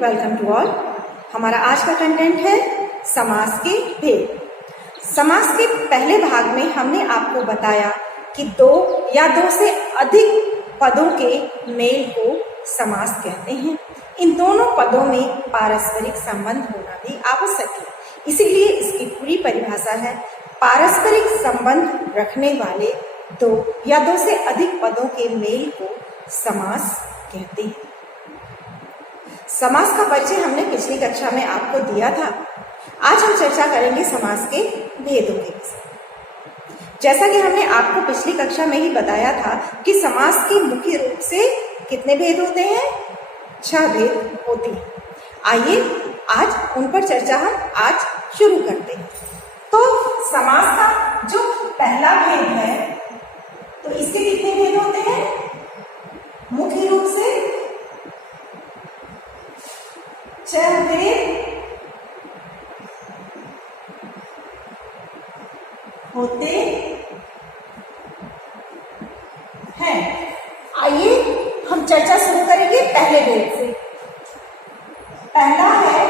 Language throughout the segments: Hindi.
Welcome to all. हमारा आज का कंटेंट है समास के भेद। समास के पहले भाग में हमने आपको बताया कि दो या दो से अधिक पदों के मेल को समास कहते हैं। इन दोनों पदों में पारस्परिक संबंध होना भी आवश्यक है, इसीलिए इसकी पूरी परिभाषा है पारस्परिक संबंध रखने वाले दो या दो से अधिक पदों के मेल को समास कहते हैं। समास का परिचय हमने पिछली कक्षा में आपको दिया था। आज हम चर्चा करेंगे समास के भेदों के विषय। जैसा कि हमने आपको पिछली कक्षा में ही बताया था कि समास के मुख्य रूप से कितने भेद होते हैं? 6 भेद होते हैं। आइए आज उन पर चर्चा हम आज शुरू करते हैं। तो समास का जो पहला भेद है, तो इसके कितने भेद होते हैं? मुख्य रूप से 6 भेद होते हैं। आइए हम चर्चा शुरू करेंगे पहले भेद से। पहला है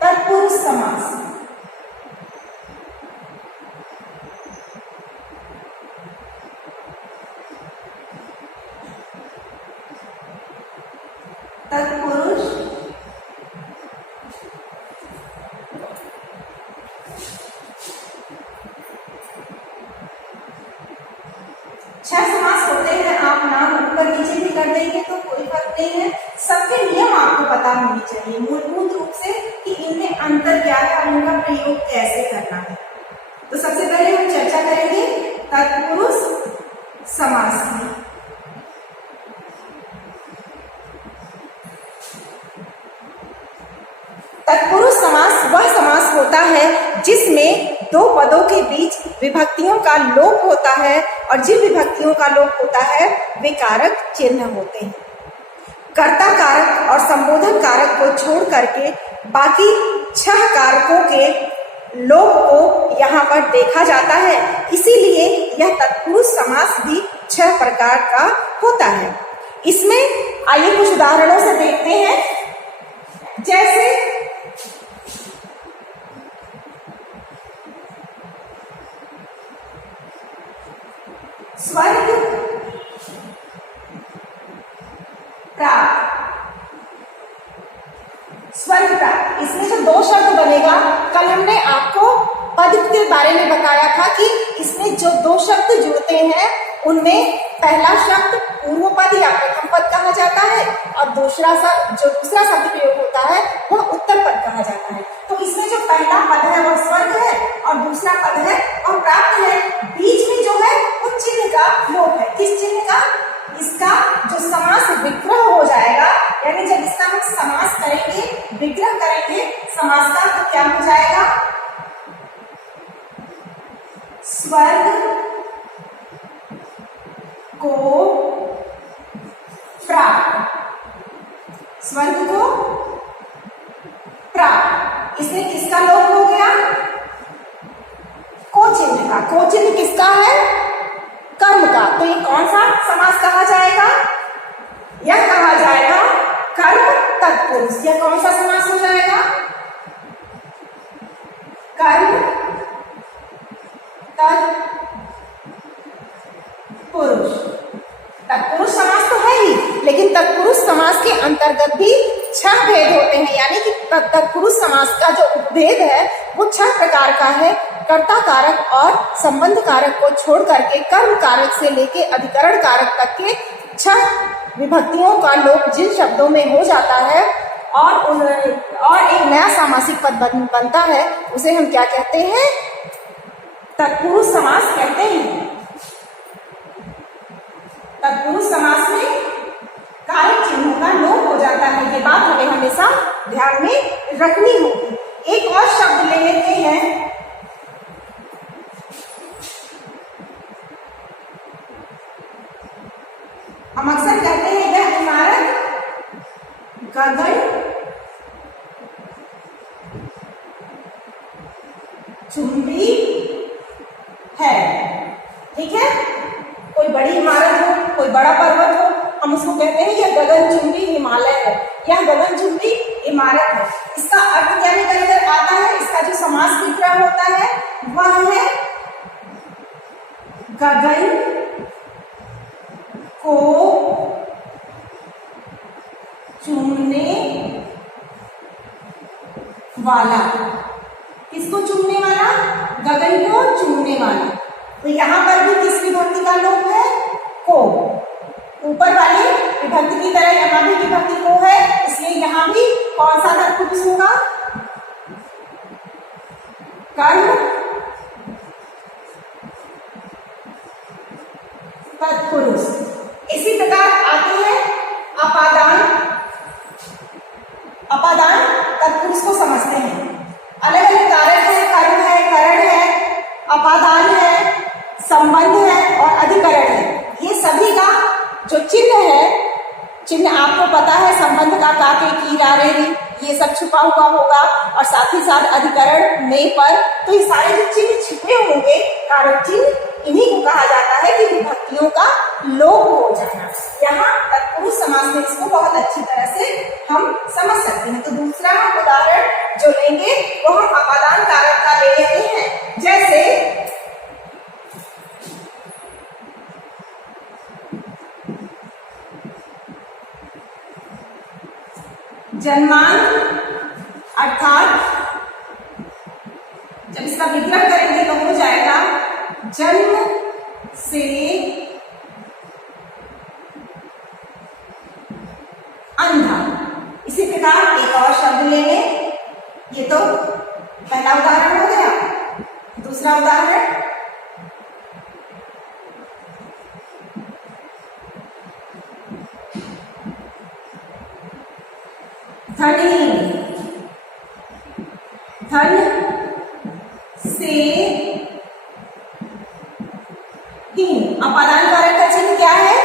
तत्पुरुष समास। तत्पुरुष छह समास होते हैं। आप नाम ऊपर नीचे भी कर देंगे तो कोई फर्क नहीं है। सबके नियम आपको पता होने चाहिए मूलभूत रूप से कि इनमें अंतर क्या है और इनका प्रयोग कैसे करना है। तो सबसे पहले हम चर्चा करेंगे तत्पुरुष समास की। तत्पुरुष समास वह समास होता है जिसमें दो पदों के बीच विभक्तियों का लोप होता है और जिन विभक्तियों का लोप होता है वे कारक चिन्ह होते हैं। कर्ता कारक और संबोधन कारक को छोड़ करके बाकी 6 कारकों के लोप को यहाँ पर देखा जाता है, इसीलिए यह तत्पुरुष समास भी 6 प्रकार का होता है। इसमें आइए कुछ उदाहरणों से देखते हैं। जैसे स्वर्ग प्राप्त। स्वर्ग प्राप्त, इसमें जो 2 शब्द बनेगा, कल हमने आपको पद के बारे में बताया था कि इसमें जो 2 शब्द जुड़ते हैं उनमें पहला शब्द पूर्व पद या प्रथम पद कहा जाता है और दूसरा शब्द प्रयोग होता है वह उत्तर पद कहा जाता है। तो इसमें जो पहला पद है वह स्वर्ग है और दूसरा पद है और प्राप्त है। बीच में जो है उस चिन्ह का लोप है। किस चिन्ह का? इसका जो समास विग्रह हो जाएगा, यानी जब इसका हम समास करेंगे, विग्रह करेंगे समास का, तो क्या हो जाएगा? स्वर्ग को प्राप्त। स्वर्ग को प्राप्त, इसमें किसका लोप हो गया? को चिन्ह का। को चिन्ह किसका है? कर्म का। तो ये कौन सा समास कहा जाएगा? यह कहा जाएगा कर्म तत्पुरुष। यह कौन सा समास हो जाएगा? कर्म तत्पुरुष। तत्पुरुष समास तो है ही, लेकिन तत्पुरुष समास के अंतर्गत भी 6 भेद होते हैं, यानी कि तत्पुरुष समास का जो उपभेद है वो 6 प्रकार का है। कर्ता कारक और संबंध कारक को छोड़ करके कर्म कारक से लेके अधिकरण कारक तक के 6 विभक्तियों का लोप जिन शब्दों में हो जाता है और एक नया सामासिक पद बनता है, उसे हम क्या कहते हैं? तत्पुरुष समास कहते हैं। तत्पुरुष समास में कारक चिन्हों का लोप हो जाता है। ये बात हमें हमेशा ध्यान में रखनी होगी। एक और शब्द ले लेते हैं। हम अक्सर कहते हैं यह इमारत गगन चुंबी है। ठीक है, कोई बड़ी इमारत हो, कोई बड़ा पर्वत हो हम उसको कहते हैं यह गगनचुंबी हिमालय है, यह गगनचुंबी इमारत है। इसका अर्थ क्या निकल कर आता है, इसका जो समास विग्रह होता है वह है गगन को चूमने वाला। किसको चूमने वाला? गगन को चूमने वाला। तो यहां पर भी किस विभक्ति का लोप है? को। ऊपर वाली विभक्ति की तरह यहां भी विभक्ति को है, इसलिए यहां भी कौन सा तत्पुरुष होगा? कर्म तत्पुरुष। इसी प्रकार आते हैं अपादान। अपादान तत्पुरुष को समझते हैं। अलग अलग कारक है, कर्म है, करण है, अपादान है, संबंध है और अधिकरण है। ये सभी का जो चिन्ह है, चिन्ह आपको पता है संबंध का काके की रा रे री, ये सब छुपा हुआ होगा और साथ ही साथ अधिकरण में पर। तो ये सारे जो चिन्ह छिपे होंगे कारक चिन्ह, इन्हीं को कहा जाता है कि विभक्तियों का लोप हो जाना। यहाँ तत्पुरुष समास में इसको बहुत अच्छी तरह से हम समझ सकते हैं। तो दूसरा हम उदाहरण जो लेंगे वो हम अपादान कारक का ले लेते हैं। जैसे जन्मांत, अर्थात जब इसका विग्रह करेंगे तो हो जाएगा जन्म से अंधा। इसी प्रकार एक और शब्द लेंगे। ये तो पहला उदाहरण हो गया। दूसरा उदाहरण धनी। धन से हीन। अपादान कारक का चिन्ह क्या है?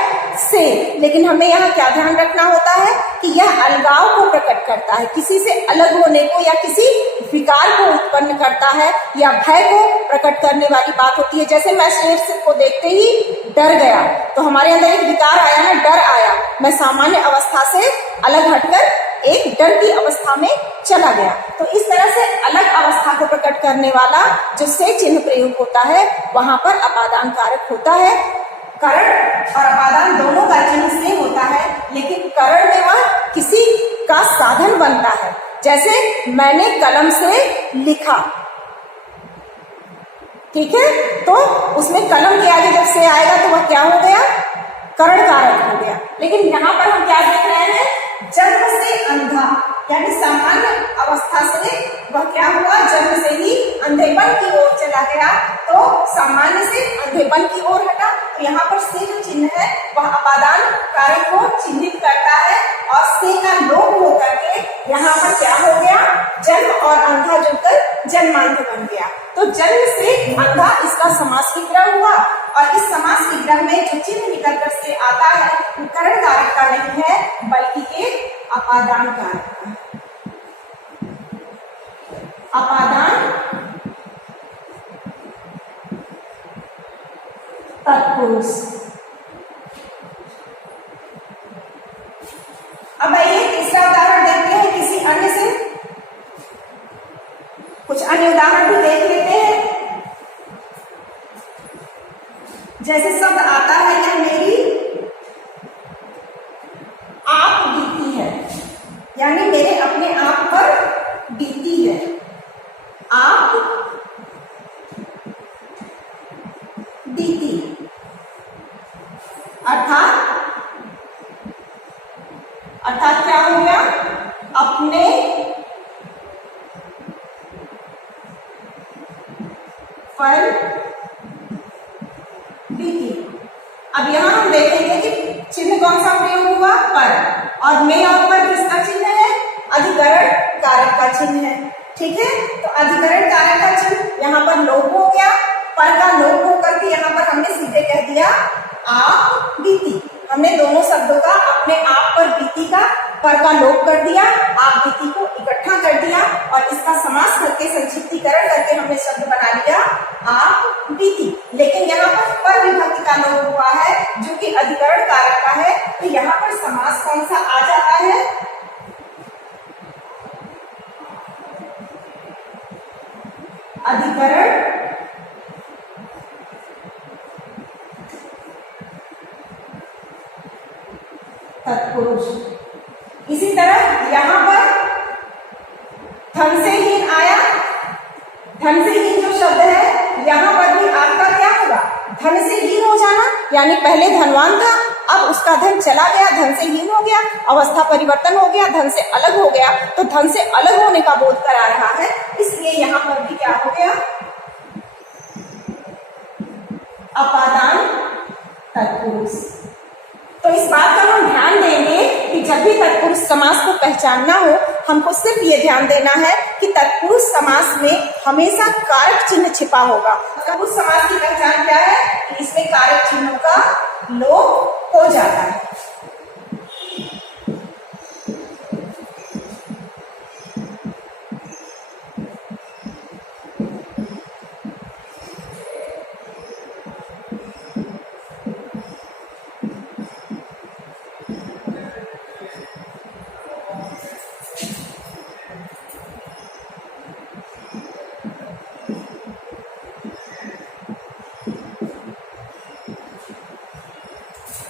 से। लेकिन हमें यहाँ क्या ध्यान रखना होता है कि यह अलगाव को प्रकट करता है, किसी से अलग होने को या किसी विकार को उत्पन्न करता है या भय को प्रकट करने वाली बात होती है। जैसे मैं शेर को देखते ही डर गया, तो हमारे अंदर एक विकार आया है, डर आया। मैं सामान्य अवस्था से अलग हटकर एक डर की अवस्था में चला गया। तो इस तरह से अलग अवस्था को प्रकट करने वाला जो से चिन्ह प्रयोग होता है वहां पर अपादान कारक होता है। करण और अपादान दोनों का चिन्ह से होता है, लेकिन करण में वह किसी का साधन बनता है। जैसे मैंने कलम से लिखा, ठीक है, तो उसमें कलम के आगे जब से आएगा तो वह क्या हो गया? करण कारक हो गया। लेकिन यहाँ पर हम क्या देख रहे हैं? जन्म से अंधा, यानी सामान्य अवस्था से वह क्या हुआ? जन्म से ही अंधेपन की ओर चला गया, तो सामान्य से अंधेपन की ओर हटा। तो यहाँ पर से जो चिन्ह है वह अपादान कारक को चिन्हित करता है और से का लोप होकर के यहाँ पर क्या हो गया? जन्म और अंधा जुड़कर जन्मांध बन गया। तो जन्म से अंधा इसका समास विग्रह हुआ और इस समास विग्रह में जो चिन्ह निकल कर से आता है वो करण कारक का नहीं है बल्कि एक अपादान कारक का। अपादान तत्पुरुष। अब आइए तीसरा उदाहरण देखते हैं किसी अन्य से। कुछ अन्य उदाहरण भी देख लेते हैं। जैसे शब्द आता है यह मेरी आप बीती है, यानी मेरे अपने आप पर बीती है। आप बीती अर्थात क्या हो गया? अपने पर बीती। अब यहां हम देखेंगे कि चिन्ह कौन सा प्रयोग हुआ? पर। और में और पर किसका चिन्ह है? अधिकरण कारक का चिन्ह है। ठीक है, तो अधिकरण कारक का चिन्ह यहाँ पर लोप हो गया। पर का लोप होकर के यहाँ पर हमने सीधे कह दिया आप बीती। हमने दोनों शब्दों का अपने आप पर बीती का पर का लोप कर दिया, आप बीती को इकट्ठा कर दिया और इसका समास करके संक्षिप्तीकरण करके हमने शब्द बना लिया आप बीती। लेकिन यहाँ पर विभक्ति का लोप हुआ है जो कि क्योंकि अधिकरण कारक का है, तो यहाँ पर समास कौन सा आ जाता है? अधिकरण तत्पुरुष। इसी तरह यहाँ पर धन से हीन आया, धन से हीन जो शब्द है यहाँ पर भी आपका क्या होगा? धन से हीन हो जाना, यानी पहले धनवान था, अब उसका धन चला गया, धन से हीन हो गया, अवस्था परिवर्तन हो गया, धन से अलग हो गया, तो धन से अलग होने का बोध करा रहा है, इसलिए यहाँ पर भी क्या हो गया? अपादान तत्पुरुष। तो इस बात का हम ध्यान देंगे कि जब भी तत्पुरुष समास को पहचानना हो, हमको सिर्फ ये ध्यान देना है कि तत्पुरुष समास में हमेशा कारक चिन्ह छिपा होगा। तत्पुरुष समास की पहचान क्या है? कि इसमें कारक चिन्हों का लोप हो जाता है।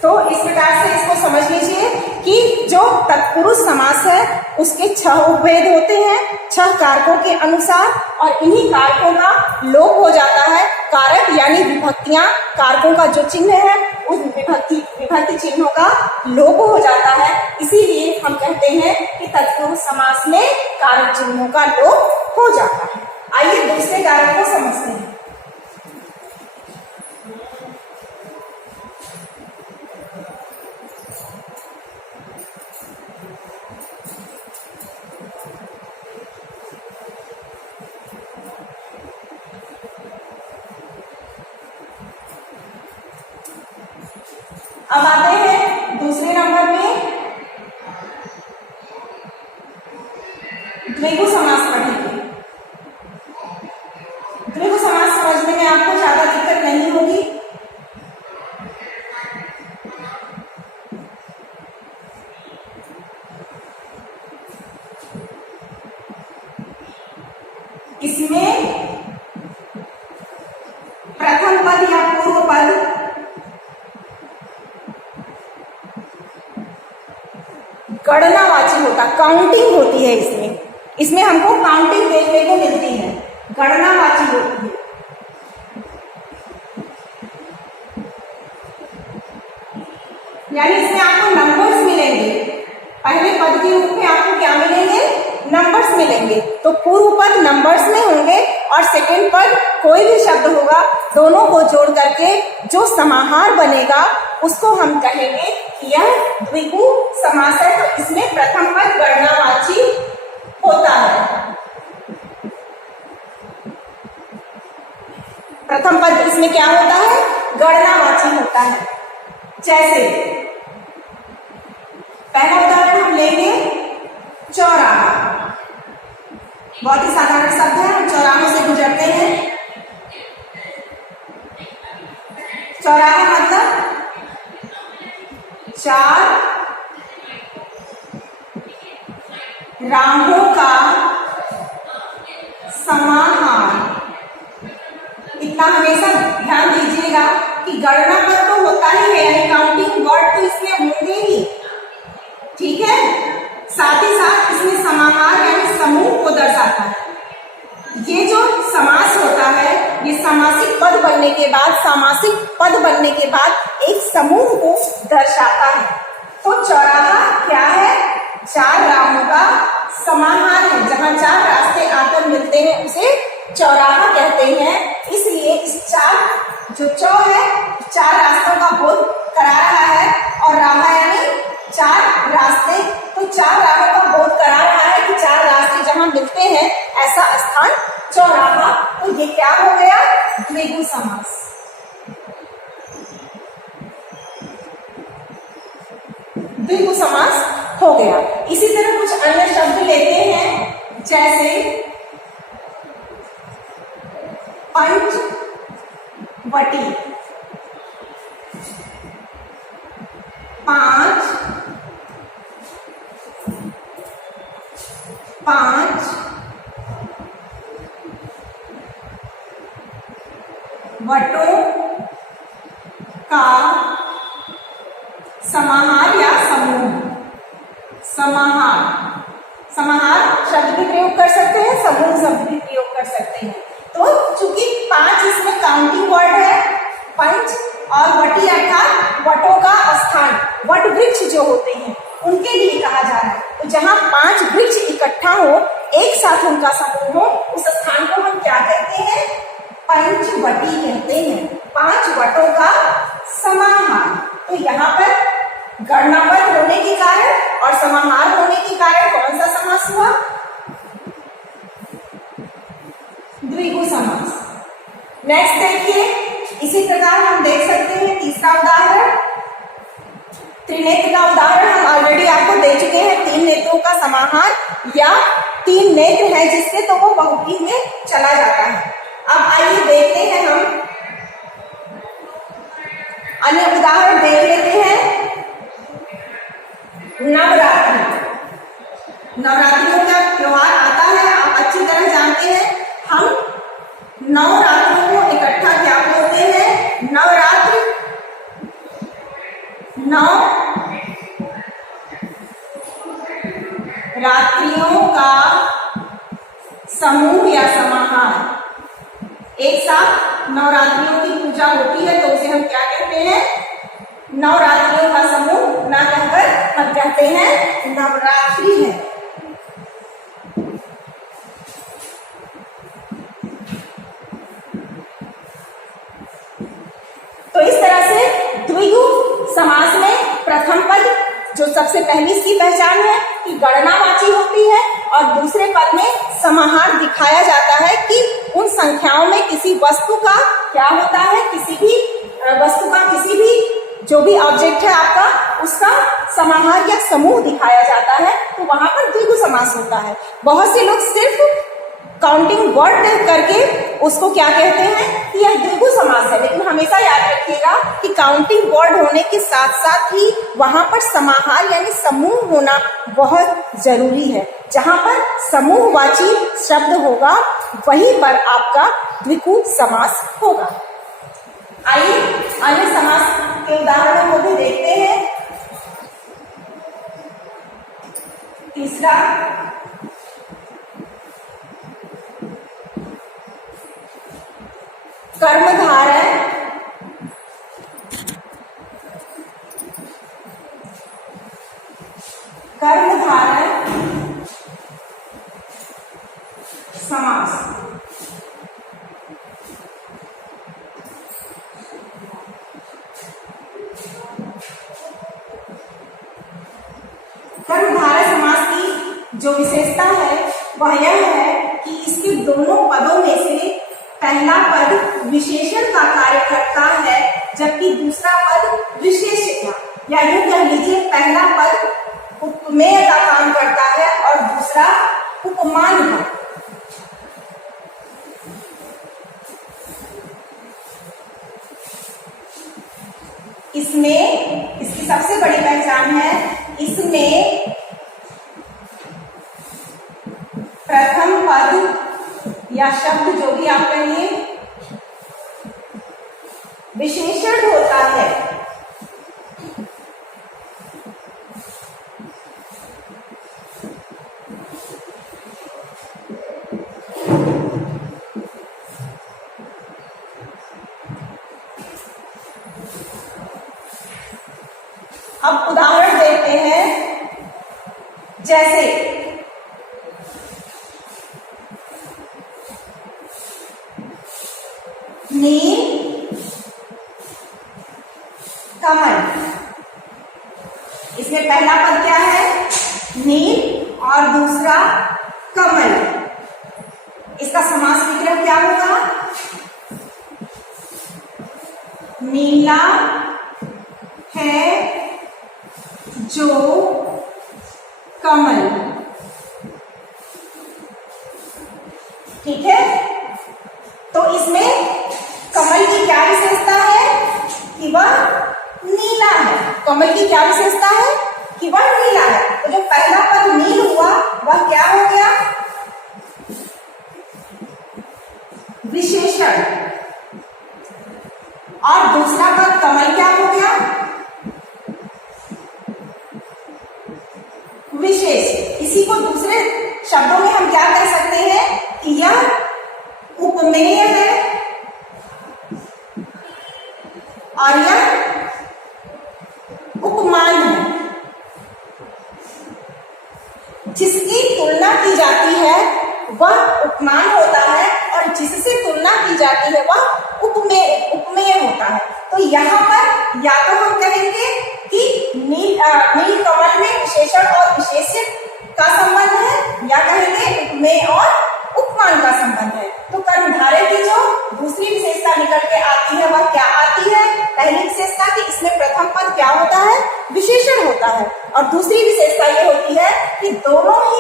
तो इस प्रकार से इसको समझ लीजिए कि जो तत्पुरुष समास है उसके 6 उपभेद होते हैं, 6 कारकों के अनुसार, और इन्हीं कारकों का लोप हो जाता है। कारक यानी विभक्तियां, कारकों का जो चिन्ह है उस विभक्ति चिन्हों का लोप हो जाता है। इसीलिए हम कहते हैं कि तत्पुरुष समास में कारक चिन्हों का लोप हो जाता है। आइए दूसरे कारक को समझते हैं। अब आते हैं दूसरे नंबर में द्विगु समास पढ़ेंगे। द्विगु समास समझने में आपको ज्यादा दिक्कत नहीं होगी। इसमें प्रथम पद या पूर्व पद गणनावाची होता, काउंटिंग होती है। इसमें हमको काउंटिंग देखने को मिलती है, गणनावाची होती है। यानी इसमें आपको नंबर्स मिलेंगे। पहले पद के रूप में आपको क्या मिलेंगे? नंबर्स मिलेंगे। तो पूर्व पद नंबर्स में होंगे और सेकंड पद कोई भी शब्द होगा, दोनों को जोड़ करके जो समाहार बनेगा उसको हम कहेंगे कि यह द्विगु समास है। तो इसमें प्रथम पद गणनावाची होता है। प्रथम पद इसमें क्या होता है? गणनावाची होता है। जैसे पहला उदाहरण हम लेंगे चौराहा। बहुत ही साधारण शब्द है, हम चौराहों से गुजरते हैं। चौराहा मतलब 4 राहों का समाहार। इतना हमेशा ध्यान दीजिएगा कि गणना पद तो होता ही है, यानी काउंटिंग वर्ड तो इसमें होंगे ही, ठीक है। साथ ही साथ इसमें समाहार यानी समूह को दर्शाता है। ये जो समास होता है ये सामासिक पद बनने के बाद, सामासिक पद बनने के बाद एक समूह को दर्शाता है। तो चौराहा क्या है? 4 राहों का समाहार है। जहां 4 रास्ते आकर मिलते हैं उसे चौराहा कहते हैं। इसलिए इस 4 जो चौ है 4 रास्तों का बोध करा रहा है, और राह यानी 4 रास्ते। तो 4 राहों का बोध करा रहा है कि 4 रास्ते जहां मिलते हैं ऐसा स्थान चौराहा। तो ये क्या हो गया? द्विगु समास। द्विगु समास हो गया। इसी तरह कुछ अन्य शब्द लेते हैं, जैसे पंचवटी। वटों का समाहार या समूह। समाहार, समाहार शब्द भी प्रयोग कर सकते हैं, समूह शब्द भी प्रयोग कर सकते हैं। तो चूंकि 5 इसमें काउंटिंग वर्ड है, पंच और वटी अर्थात वटों का स्थान, वट वृक्ष जो होते हैं उनके लिए कहा जा रहा है। तो जहां 5 वृक्ष इकट्ठा हो, एक साथ उनका समूह हो, उस स्थान को हम क्या कहते हैं? पंचवटी कहते हैं, 5 वटों का समाहार। तो यहाँ पर गणनाबद्ध होने के कारण और समाहार होने के कारण कौन सा समास हुआ? द्विगु समास। नेक्स्ट देखिए, इसी प्रकार हम देख सकते हैं तीसरा उदाहरण, त्रिनेत्र का उदाहरण हम ऑलरेडी आपको दे चुके हैं। 3 नेत्रों का समाहार या 3 नेत्र है जिससे तो वो बहुपदी में चला जाता है। अब आइए देखते हैं, हम अन्य उदाहरण देख लेते हैं। नवरात्रि, नवरात्रियों का त्योहार आता है, आप अच्छी तरह जानते हैं। हम नवरात्रों को इकट्ठा क्या बोलते हैं? नवरात्र, नव रात्रियों का समूह या समाहार। एक साथ नवरात्रियों की पूजा होती है तो उसे हम क्या कहते हैं? नवरात्रियों का समूह, ना कहकर हम कहते हैं नवरात्रि है। तो इस तरह से द्विगु समास में प्रथम पद जो सबसे पहली इसकी पहचान है कि गणनावाची होती है, और दूसरे पद में समाहार दिखाया जाता है कि उन संख्याओं में किसी वस्तु का क्या होता है, किसी भी वस्तु का, किसी भी जो भी ऑब्जेक्ट है आपका, उसका समाहार या समूह दिखाया जाता है, तो वहां पर द्विगु समास होता है। बहुत से लोग सिर्फ काउंटिंग वर्ड देख करके उसको क्या कहते हैं कि यह द्विगु समास है, लेकिन हमेशा याद रखिएगा कि काउंटिंग वर्ड होने के साथ साथ ही वहां पर समाहार यानी समूह होना बहुत जरूरी है। जहां पर समूहवाची शब्द होगा वहीं पर आपका द्विगु समास होगा। आइए अन्य समास के उदाहरणों को भी देखते हैं। तीसरा, कर्मधारय समास। कर्मधारय समास की जो विशेषता है वह यह है कि इसके दोनों पदों में से पहला पद विशेषण का कार्य करता है, जबकि दूसरा पद विशेष्य का, या यूं कह लीजिए पहला पद उपमेय का काम करता है और दूसरा उपमान का। इसमें इसकी सबसे बड़ी पहचान है, इसमें प्रथम पद या शब्द जो भी आप कहिए विशेषण होता है। अब उदाहरण देखते हैं, जैसे नील कमल। इसमें पहला पद क्या है? नील और दूसरा कमल। इसका समास विग्रह क्या होगा? नीला है जो कमल। ठीक है, तो इसमें कमल की क्या विशेषता है कि वह नीला है। कमल की क्या विशेषता है कि वह नीला है। तो जो पहला पद नील हुआ वह क्या हो गया? विशेषण। उपमेय है और यह उपमान है। जिसकी तुलना की जाती है वह उपमान होता है और जिससे तुलना की जाती है वह उपमेय होता है। तो यहाँ पर या तो हम कहेंगे कि नील कमल में विशेषण और विशेष्य का संबंध है, या कहेंगे उपमेय और उपमान का संबंध है। तो कर्मधारय की जो दूसरी विशेषता निकल के आती है वह क्या आती है? पहली विशेषता कि इसमें प्रथम पद क्या होता है? विशेषण होता है। और दूसरी विशेषता ये होती है कि दोनों ही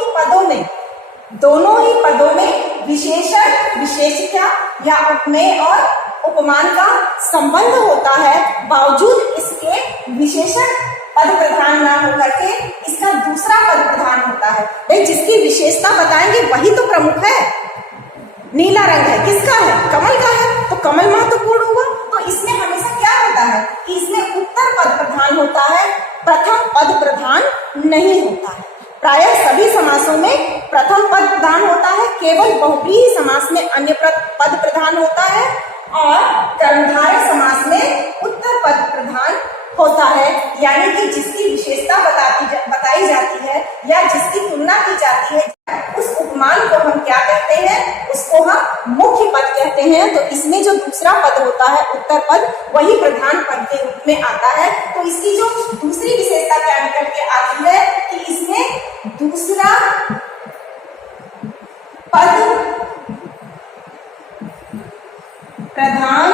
पदों में विशेषण विशेषिका या उपमेय और उपमान का संबंध होता है, बावजूद इसके विशेषण पद प्रधान ना होकर के इसका दूसरा पद प्रधान होता है। भाई जिसकी विशेषता बताएंगे वही तो प्रमुख है। नीला रंग है, किसका है? कमल का है, तो कमल महत्वपूर्ण हुआ। तो इसमें हमेशा क्या होता है कि इसमें उत्तर पद प्रधान होता है, प्रथम पद प्रधान नहीं होता है। प्रायः सभी समासों में प्रथम पद प्रधान होता है, केवल बहुव्रीहि समास में अन्य पद प्रधान होता है और कर्मधारय समास में उत्तर पद प्रधान होता है। यानी कि जिसकी विशेषता बताई जाती है या जिसकी तुलना की जाती है उस उपमान को हम क्या कहते हैं? उसको हम मुख्य पद कहते हैं। तो इसमें जो दूसरा पद होता है उत्तर पद, वही प्रधान पद के रूप में आता है। तो इसकी जो दूसरी विशेषता क्या निकल के आती है कि इसमें दूसरा पद प्रधान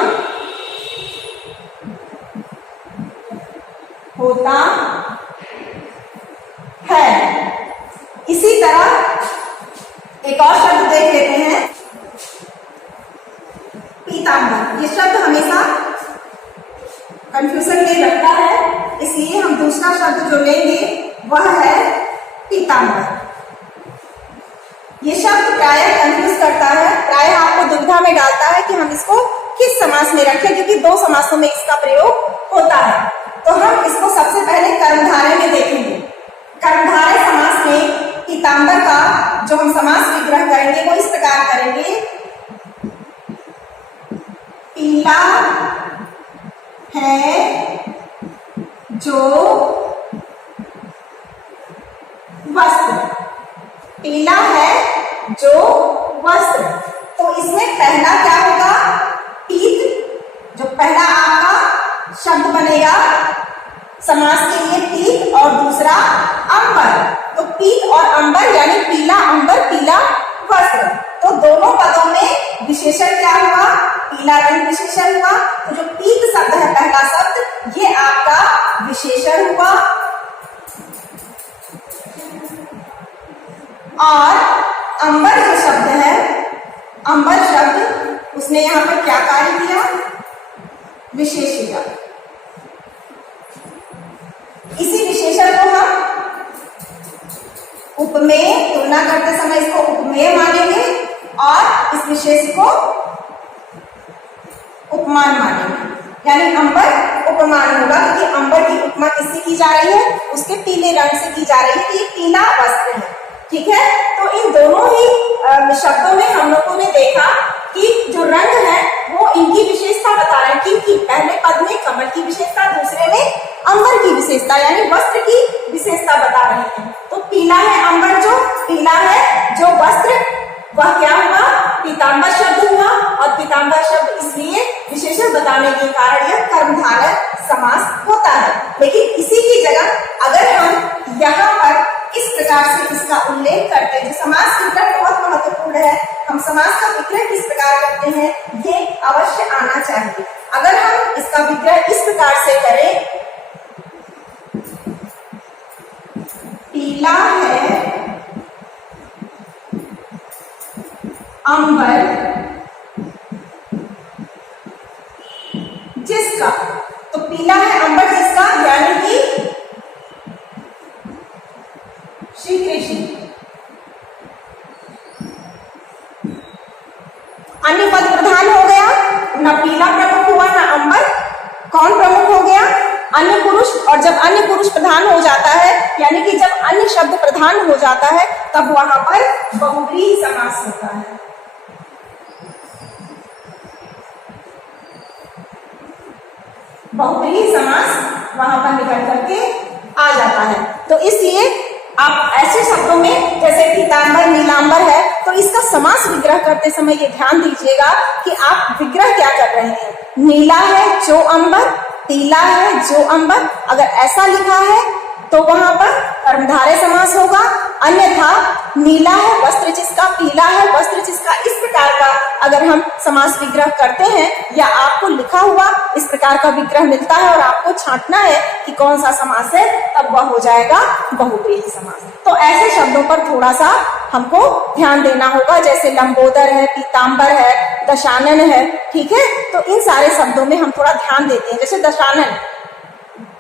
होता है। इसी तरह एक और शब्द देख लेते हैं, पीतांबर। ये शब्द हमेशा कंफ्यूजन में रखता है, इसलिए हम दूसरा शब्द जो लेंगे वह है पीतांबर। ये शब्द प्रायः कंफ्यूज करता है, प्रायः आपको दुविधा में डालता है कि हम इसको किस समास में रखें, क्योंकि दो समासों में इसका प्रयोग होता है। तो हम इसको सबसे पहले कर्मधारय में देखेंगे। कर्मधारय समास में पीतांबर का जो हम समास विग्रह करेंगे वो इस प्रकार करेंगे, पीला है जो वस्त्र, पीला है जो वस्त्र। तो इसमें पहला क्या होगा? पीत, जो पहला आपका शब्द बनेगा समास के लिए पीत, और दूसरा अंबर। तो पीत और अंबर यानी पीला अंबर, पीला वस्त्र। तो दोनों पदों में विशेषण क्या हुआ? पीला रंग विशेषण हुआ। तो जो पीत शब्द है पहला शब्द, ये आपका विशेषण हुआ। और अंबर जो शब्द है, अंबर शब्द, उसने यहां पर क्या कार्य किया? विशेषिका। इसी विशेषण को हम उपमेय, तुलना करते समय इसको उपमेय मानेंगे और इस विशेष को उपमान मानेंगे। यानी अंबर उपमान होगा, क्योंकि अंबर की उपमा किससे की जा रही है? उसके पीले रंग से की जा रही है कि ये पीला वस्त्र है। ठीक है, तो इन दोनों ही शब्दों में हम लोगों ने देखा कि जो रंग है वो इनकी विशेषता बता रहे हैं, कि पहले पद में कमल की विशेषता, दूसरे में अंबर की विशेषता यानी वस्त्र की विशेषता बता रहे हैं। तो पीला है अंबर, जो पीला है जो वस्त्र, वह क्या हुआ? पीतांबर शब्द हुआ। और पीतांबर शब्द इसलिए विशेषण बताने के कारण यह कर्मधारय समास होता है। लेकिन इसी की जगह अगर हम यहाँ पर इस प्रकार से इसका उल्लेख करते हैं, जो समास विग्रह बहुत महत्वपूर्ण है, हम समास का विग्रह किस प्रकार करते हैं ये अवश्य आना चाहिए। अगर हम इसका विग्रह इस प्रकार से करें, पीला है अंबर जिसका, तो पीला है अंबर जिसका यानी कि श्री कृष्ण। अन्य पद प्रधान हो गया, न पीला प्रमुख हुआ न अंबर, कौन प्रमुख हो गया? अन्य पुरुष। और जब अन्य पुरुष प्रधान हो जाता है, यानी कि जब अन्य शब्द प्रधान हो जाता है, तब वहां पर बहुव्रीहि समास होता है। बहुव्रीहि समास वहां पर निकल करके आ जाता है। तो इसलिए आप ऐसे शब्दों में जैसे पीतांबर, नीलांबर है, तो इसका समास विग्रह करते समय ये ध्यान दीजिएगा कि आप विग्रह क्या कर रहे हैं। नीला है जो अंबर, पीला है जो अंबर, अगर ऐसा लिखा है तो वहां पर कर्मधारय समास होगा। अन्यथा नीला है वस्त्र जिसका, पीला है वस्त्र जिसका, इस प्रकार का अगर हम समास विग्रह करते हैं या आपको लिखा हुआ इस प्रकार का विग्रह मिलता है और आपको छांटना है कि कौन सा समास है, तब वह हो जाएगा बहुव्रीहि समास। तो ऐसे शब्दों पर थोड़ा सा हमको ध्यान देना होगा, जैसे लंबोदर है, पीतांबर है, दशानन है, ठीक है। तो इन सारे शब्दों में हम थोड़ा ध्यान देते हैं। जैसे दशानन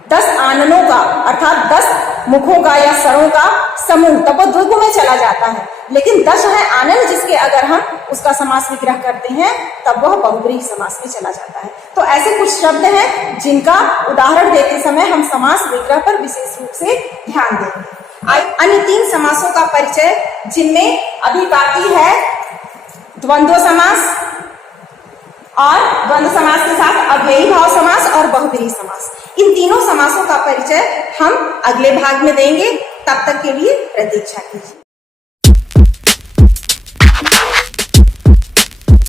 10 आननों का अर्थात 10 मुखों का या स्वरों का समूह, तब वो द्विगु में चला जाता है। लेकिन 10 है आनन जिसके अगर हम उसका समास विग्रह करते हैं तब वह बहुव्रीहि समास में चला जाता है। तो ऐसे कुछ शब्द हैं जिनका उदाहरण देते समय हम समास विग्रह पर विशेष रूप से ध्यान देंगे। अन्य 3 समासों का परिचय, जिनमें अभी बाकी है द्वंद्व समास और द्वंद्व समास के साथ अव्ययी भाव समास और बहुव्रीहि समास। इन तीनों समासों का परिचय हम अगले भाग में देंगे। तब तक के लिए प्रतीक्षा कीजिए।